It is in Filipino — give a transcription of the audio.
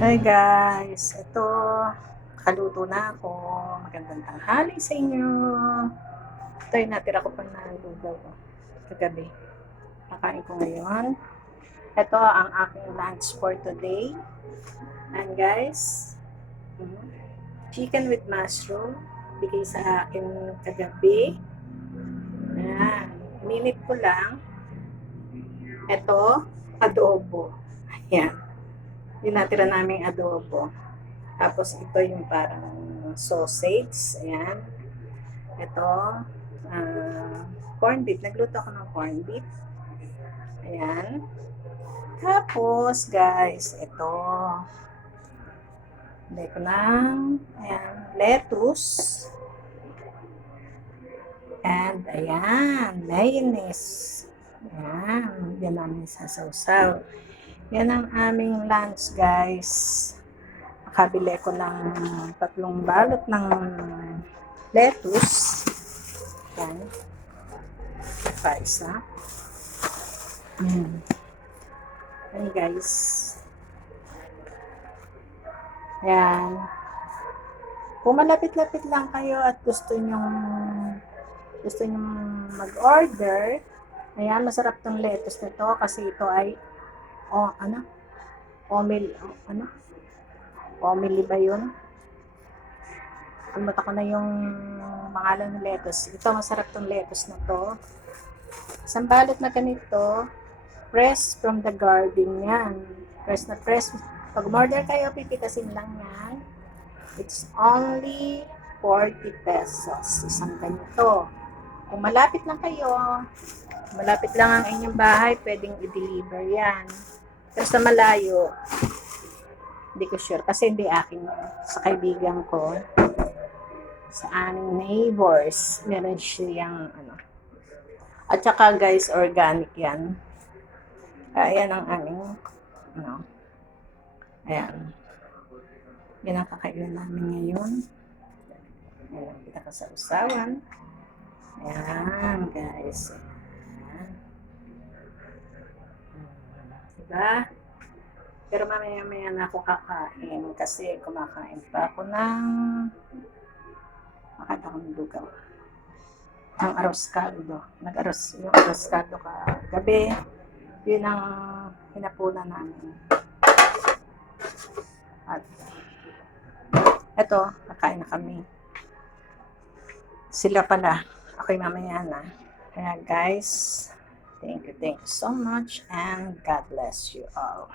Hi guys, ito, nakaluto na ako. Magandang tanghali sa inyo. Ito yung natira ko pa na lugaw kagabi. Nakain ko ngayon. Ito ang aking lunch for today. And guys, chicken with mushroom. Bigay sa akin kagabi. Ayan, minute ko lang. Ito, adobo. Ayan, yung natira naming adobo. Tapos ito yung parang sausage. Ayan. Ito, corned beef. Nagluto ako ng corned beef. Ayan. Tapos, guys, ito. Hindi ko ng, ayan, lettuce. And, ayan, mayonnaise. Ayan, yan namin sasawsaw. Yan ang aming lunch, guys. Nakabili ko ng 3 balot ng lettuce. Yan. Pa isa. Yan guys. Yan. Kung malapit-lapit lang kayo at gusto nyong mag-order, ayan, masarap tong lettuce nito kasi ito ay Omili ba yun? Kalimutan ko na yung pangalan ng lettuce. Ito, masarap tong lettuce na to. Isang balot na ganito, fresh from the garden yan. Fresh na fresh. Pag order kayo, pipitasin lang yan. It's only 40 pesos. Isang ganito. Kung malapit lang kayo, malapit lang ang inyong bahay, pwedeng i-deliver yan. Pero sa malayo, hindi ko sure kasi hindi akin sa kaibigan ko, sa aming neighbors, meron siyang at saka guys, organic yan. Ayan ang aming ayan, yan ang kakainin namin ngayon. Ayan, kita ka sa usawan. Ayan guys, ayan. Diba? Pero mamaya-maya na ako kakain kasi kumakain pa ako ng makatang lugaw. Ang arroz caldo. Yung arroz caldo kagabi. Yun ang hinapunan namin. At eto, kakain na kami. Sila pala. Ako'y mamaya na. Kaya guys, thank you so much and God bless you all.